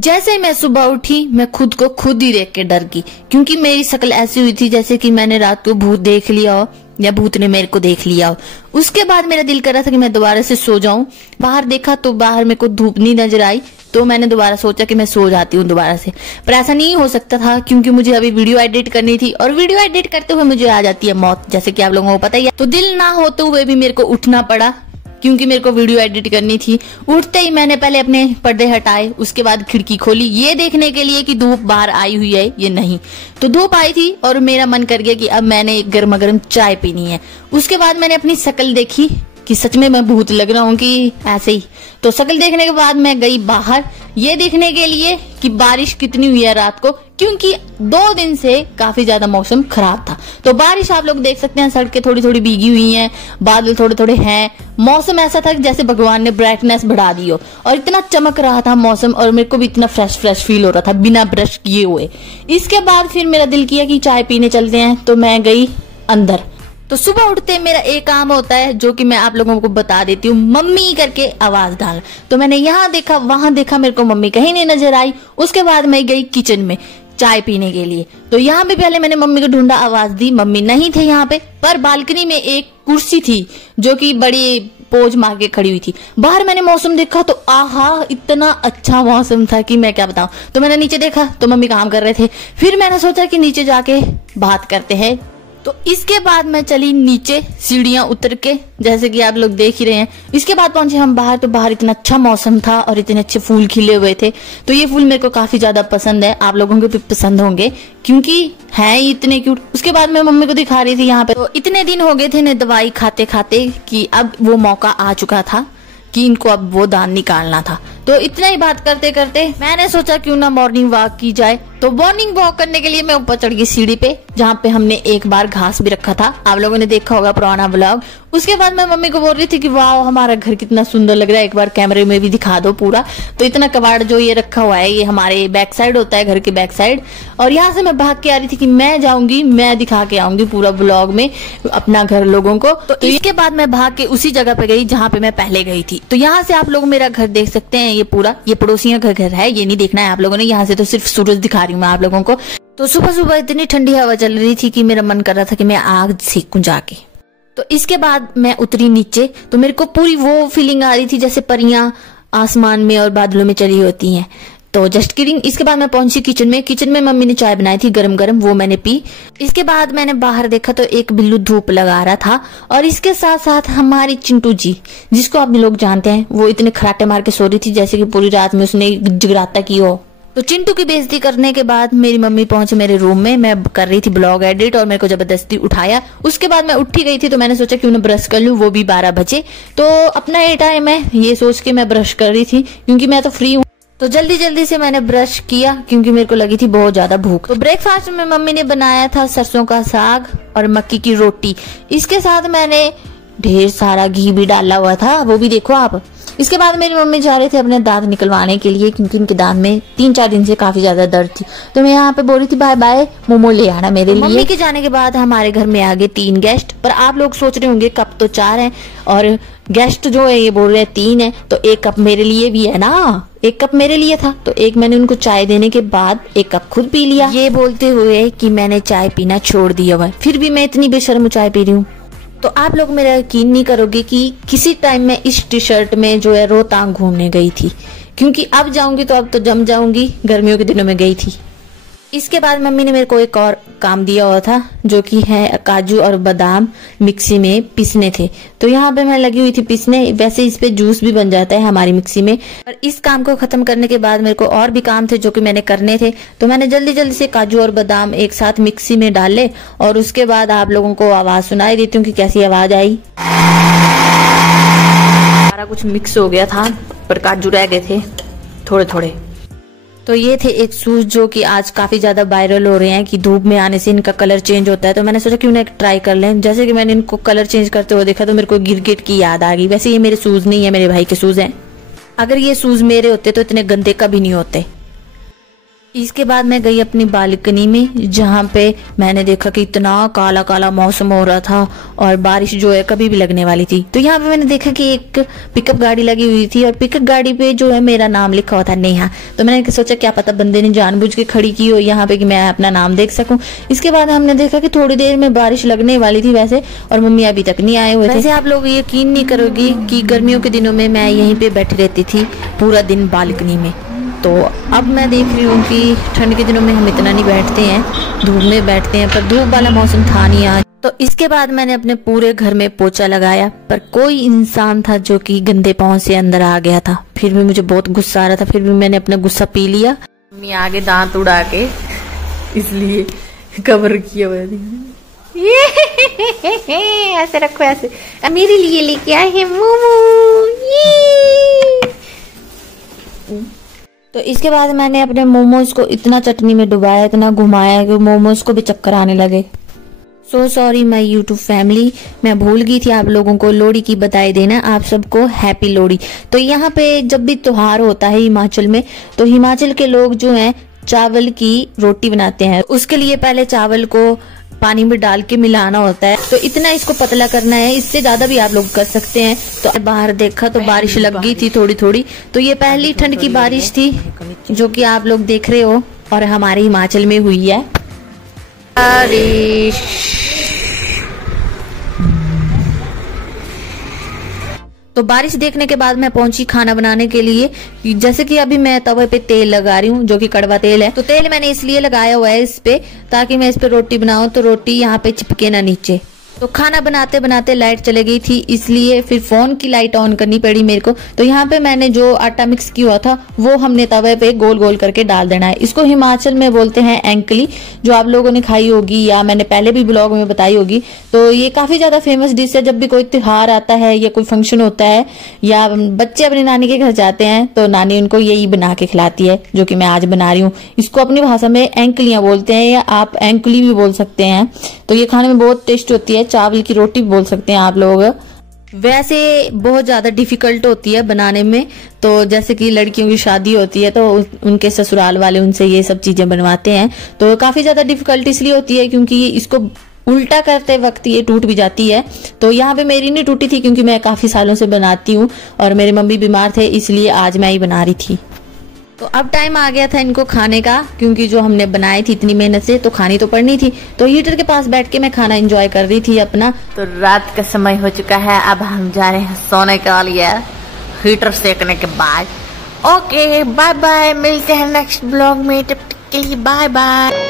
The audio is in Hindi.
जैसे मैं सुबह उठी मैं खुद को खुद ही देख के डर गई, क्योंकि मेरी शक्ल ऐसी हुई थी जैसे कि मैंने रात को भूत देख लिया हो या भूत ने मेरे को देख लिया हो। उसके बाद मेरा दिल कर रहा था कि मैं दोबारा से सो जाऊं। बाहर देखा तो बाहर मेरे को धूप नहीं नजर आई, तो मैंने दोबारा सोचा कि मैं सो जाती हूँ दोबारा से। पर ऐसा नहीं हो सकता था, क्योंकि मुझे अभी वीडियो एडिट करनी थी और वीडियो एडिट करते हुए मुझे आ जाती है मौत, जैसे कि आप लोगों को पता ही है। तो दिल ना होते हुए भी मेरे को उठना पड़ा, क्योंकि मेरे को वीडियो एडिट करनी थी। उठते ही मैंने पहले अपने पर्दे हटाए, उसके बाद खिड़की खोली ये देखने के लिए कि धूप बाहर आई हुई है ये नहीं। तो धूप आई थी और मेरा मन कर गया कि अब मैंने एक गर्मा गर्म चाय पीनी है। उसके बाद मैंने अपनी शक्ल देखी कि सच में मैं भूत लग रहा हूँ कि ऐसे ही। तो शक्ल देखने के बाद मैं गई बाहर ये देखने के लिए कि बारिश कितनी हुई है रात को, क्योंकि 2 दिन से काफी ज्यादा मौसम खराब था। तो बारिश आप लोग देख सकते हैं, सड़कें थोड़ी थोड़ी भीगी हुई हैं, बादल थोड़े थोड़े हैं। मौसम ऐसा था कि जैसे भगवान ने ब्राइटनेस बढ़ा दी हो, और इतना चमक रहा था मौसम, और मेरे को भी इतना फ्रेश फ्रेश फील हो रहा था बिना ब्रश किए हुए। इसके बाद फिर मेरा दिल किया कि चाय पीने चलते हैं, तो मैं गई अंदर। तो सुबह उठते मेरा एक काम होता है जो कि मैं आप लोगों को बता देती हूँ, मम्मी करके आवाज डालना। तो मैंने यहाँ देखा वहां देखा, मेरे को मम्मी कहीं नहीं नजर आई। उसके बाद मैं गई किचन में चाय पीने के लिए। तो यहाँ पे पहले मैंने मम्मी को ढूंढा, आवाज दी, मम्मी नहीं थे यहाँ पे। पर बालकनी में एक कुर्सी थी जो कि बड़ी पोज मार के खड़ी हुई थी। बाहर मैंने मौसम देखा तो आहा इतना अच्छा मौसम था कि मैं क्या बताऊं। तो मैंने नीचे देखा तो मम्मी काम कर रहे थे। फिर मैंने सोचा कि नीचे जाके बात करते हैं। तो इसके बाद मैं चली नीचे सीढ़ियां उतर के, जैसे कि आप लोग देख ही रहे हैं। इसके बाद पहुंचे हम बाहर, तो बाहर इतना अच्छा मौसम था और इतने अच्छे फूल खिले हुए थे। तो ये फूल मेरे को काफी ज्यादा पसंद है, आप लोगों को भी पसंद होंगे क्योंकि हैं इतने क्यूट। उसके बाद मैं मम्मी को दिखा रही थी यहाँ पे। तो इतने दिन हो गए थे ना दवाई खाते खाते कि अब वो मौका आ चुका था कि इनको अब वो दान निकालना था। तो इतना ही बात करते करते मैंने सोचा क्यों ना मॉर्निंग वॉक की जाए। तो मॉर्निंग वॉक करने के लिए मैं ऊपर चढ़ गई सीढ़ी पे, जहाँ पे हमने एक बार घास भी रखा था, आप लोगों ने देखा होगा पुराना ब्लॉग। उसके बाद मैं मम्मी को बोल रही थी कि वाह हमारा घर कितना सुंदर लग रहा है, एक बार कैमरे में भी दिखा दो पूरा। तो इतना कबाड़ जो ये रखा हुआ है ये हमारे बैक साइड होता है, घर के बैक साइड। और यहाँ से मैं भाग के आ रही थी कि मैं जाऊंगी, मैं दिखा के आऊंगी पूरा ब्लॉग में अपना घर लोगों को। तो इसके बाद मैं भाग के उसी जगह पे गई जहाँ पे मैं पहले गई थी। तो यहाँ से आप लोग मेरा घर देख सकते हैं, ये पूरा ये पड़ोसियों का घर है, ये नहीं देखना है आप लोगों ने। यहाँ से तो सिर्फ सूरज दिखा रही हूँ मैं आप लोगों को। तो सुबह सुबह इतनी ठंडी हवा चल रही थी कि मेरा मन कर रहा था कि मैं आग सेकूं जाके। तो इसके बाद मैं उतरी नीचे, तो मेरे को पूरी वो फीलिंग आ रही थी जैसे परियां आसमान में और बादलों में चली होती हैं। तो जस्ट किडिंग। इसके बाद मैं पहुंची किचन में। किचन में मम्मी ने चाय बनाई थी गरम गरम, वो मैंने पी। इसके बाद मैंने बाहर देखा तो एक बिल्लू धूप लगा रहा था, और इसके साथ साथ हमारी चिंटू जी, जिसको आप लोग जानते हैं, वो इतने खराटे मार के सो रही थी जैसे कि पूरी रात में उसने जगराता की हो। तो चिंटू की बेइज्जती करने के बाद मेरी मम्मी पहुंचे मेरे रूम में। मैं कर रही थी ब्लॉग एडिट और मेरे को जबरदस्ती उठाया। उसके बाद मैं उठी गई थी, तो मैंने सोचा क्यों ना ब्रश कर लूं, वो भी 12 बजे। तो अपना ये टाइम है ये सोच के मैं ब्रश कर रही थी, क्योंकि मैं तो फ्री हूँ। तो जल्दी जल्दी से मैंने ब्रश किया क्योंकि मेरे को लगी थी बहुत ज्यादा भूख। तो ब्रेकफास्ट में मम्मी ने बनाया था सरसों का साग और मक्की की रोटी। इसके साथ मैंने ढेर सारा घी भी डाला हुआ था, वो भी देखो आप। इसके बाद मेरी मम्मी जा रहे थे अपने दांत निकलवाने के लिए, क्योंकि इनके दांत में 3-4 दिन से काफी ज्यादा दर्द थी। तो मैं यहाँ पे बोल रही थी बाय बाय, मोमो ले आना मेरे लिए। मम्मी के जाने के बाद हमारे घर में आ गए 3 गेस्ट। पर आप लोग सोच रहे होंगे कप तो 4 हैं और गेस्ट जो है ये बोल रहे हैं 3 है। तो 1 कप मेरे लिए भी है ना, 1 कप मेरे लिए था। तो एक मैंने उनको चाय देने के बाद 1 कप खुद पी लिया, ये बोलते हुए कि मैंने चाय पीना छोड़ दिया हुआ। फिर भी मैं इतनी बेशर्म चाय पी रही हूँ। तो आप लोग मेरा यकीन नहीं करोगे कि किसी टाइम मैं इस टी शर्ट में जो है रोहतांग घूमने गई थी, क्योंकि अब जाऊंगी तो अब तो जम जाऊंगी, गर्मियों के दिनों में गई थी। इसके बाद मम्मी ने मेरे को एक और काम दिया हुआ था, जो कि है काजू और बादाम मिक्सी में पीसने थे। तो यहाँ पे मैं लगी हुई थी पीसने। वैसे इस पे जूस भी बन जाता है हमारी मिक्सी में। और इस काम को खत्म करने के बाद मेरे को और भी काम थे जो कि मैंने करने थे। तो मैंने जल्दी जल्दी से काजू और बादाम एक साथ मिक्सी में डाले, और उसके बाद आप लोगों को आवाज सुनाई देती हूँ कि कैसी आवाज आई। सारा कुछ मिक्स हो गया था, पर काजू रह गए थे थोड़े थोड़े। तो ये थे एक शूज जो कि आज काफी ज्यादा वायरल हो रहे हैं कि धूप में आने से इनका कलर चेंज होता है। तो मैंने सोचा क्यों ना ट्राई कर लें। जैसे कि मैंने इनको कलर चेंज करते हुए देखा तो मेरे को गिरगिट की याद आ गई। वैसे ये मेरे शूज नहीं है, मेरे भाई के शूज हैं। अगर ये शूज मेरे होते तो इतने गंदे कभी नहीं होते। इसके बाद मैं गई अपनी बालकनी में, जहाँ पे मैंने देखा कि इतना काला काला मौसम हो रहा था और बारिश जो है कभी भी लगने वाली थी। तो यहाँ पे मैंने देखा कि एक पिकअप गाड़ी लगी हुई थी और पिकअप गाड़ी पे जो है मेरा नाम लिखा हुआ था नेहा। तो मैंने सोचा क्या पता बंदे ने जानबूझ के खड़ी की हो यहाँ पे कि मैं अपना नाम देख सकूं। इसके बाद हमने देखा कि थोड़ी देर में बारिश लगने वाली थी वैसे, और मम्मी अभी तक नहीं आए हुए थे। वैसे आप लोग यकीन नहीं करोगे कि गर्मियों के दिनों में मैं यहीं पे बैठी रहती थी पूरा दिन बालकनी में। तो अब मैं देख रही हूँ कि ठंड के दिनों में हम इतना नहीं बैठते हैं, धूप में बैठते हैं, पर धूप वाला मौसम था नहीं आज। तो इसके बाद मैंने अपने पूरे घर में पोछा लगाया, पर कोई इंसान था जो कि गंदे पांव से अंदर आ गया था। फिर भी मुझे बहुत गुस्सा आ रहा था, फिर भी मैंने अपना गुस्सा पी लिया। मम्मी आगे दांत उड़ा के इसलिए कवर किया हुआ ऐसे रखो, ऐसे मेरे लिए लेके आए हैं मोमो। तो इसके बाद मैंने अपने मोमोज को इतना चटनी में डुबाया, इतना घुमाया कि मोमोज को भी चक्कर आने लगे। So sorry my YouTube family, मैं भूल गई थी आप लोगों को लोहड़ी की बधाई देना। आप सबको हैप्पी लोहड़ी। तो यहाँ पे जब भी त्योहार होता है हिमाचल में, तो हिमाचल के लोग जो हैं चावल की रोटी बनाते हैं। उसके लिए पहले चावल को पानी में डाल के मिलाना होता है, तो इतना इसको पतला करना है, इससे ज्यादा भी आप लोग कर सकते हैं। तो बाहर देखा तो बारिश लग गई थी थोड़ी थोड़ी। तो ये पहली ठंड की बारिश थी जो कि आप लोग देख रहे हो और हमारे हिमाचल में हुई है बारिश। तो बारिश देखने के बाद मैं पहुंची खाना बनाने के लिए। जैसे कि अभी मैं तवे पे तेल लगा रही हूँ जो कि कड़वा तेल है। तो तेल मैंने इसलिए लगाया हुआ है इस पे ताकि मैं इस पे रोटी बनाऊं तो रोटी यहाँ पे चिपके ना नीचे। तो खाना बनाते बनाते लाइट चले गई थी, इसलिए फिर फोन की लाइट ऑन करनी पड़ी मेरे को। तो यहाँ पे मैंने जो आटा मिक्स किया हुआ था वो हमने तवे पे गोल गोल करके डाल देना है। इसको हिमाचल में बोलते हैं एंकली, जो आप लोगों ने खाई होगी या मैंने पहले भी ब्लॉग में बताई होगी। तो ये काफी ज्यादा फेमस डिश है। जब भी कोई त्योहार आता है या कोई फंक्शन होता है या बच्चे अपनी नानी के घर जाते हैं तो नानी उनको यही बना के खिलाती है, जो कि मैं आज बना रही हूँ। इसको अपनी भाषा में एंकलियां बोलते हैं या आप एंकली भी बोल सकते हैं। तो ये खाने में बहुत टेस्ट होती है, चावल की रोटी बोल सकते हैं आप लोग। वैसे बहुत ज्यादा डिफिकल्ट होती है बनाने में। तो जैसे कि लड़कियों की शादी होती है तो उनके ससुराल वाले उनसे ये सब चीजें बनवाते हैं, तो काफी ज्यादा डिफिकल्ट इसलिए होती है क्योंकि इसको उल्टा करते वक्त ये टूट भी जाती है। तो यहाँ पे मेरी नहीं टूटी थी क्योंकि मैं काफी सालों से बनाती हूँ और मेरे मम्मी बीमार थे, इसलिए आज मैं ही बना रही थी। तो अब टाइम आ गया था इनको खाने का, क्योंकि जो हमने बनाई थी इतनी मेहनत से तो खानी तो पड़नी थी। तो हीटर के पास बैठ के मैं खाना एंजॉय कर रही थी अपना। तो रात का समय हो चुका है, अब हम जा रहे हैं सोने के लिए हीटर सेकने के बाद। ओके बाय बाय, मिलते हैं नेक्स्ट ब्लॉग में, तब तक के लिए बाय बाय।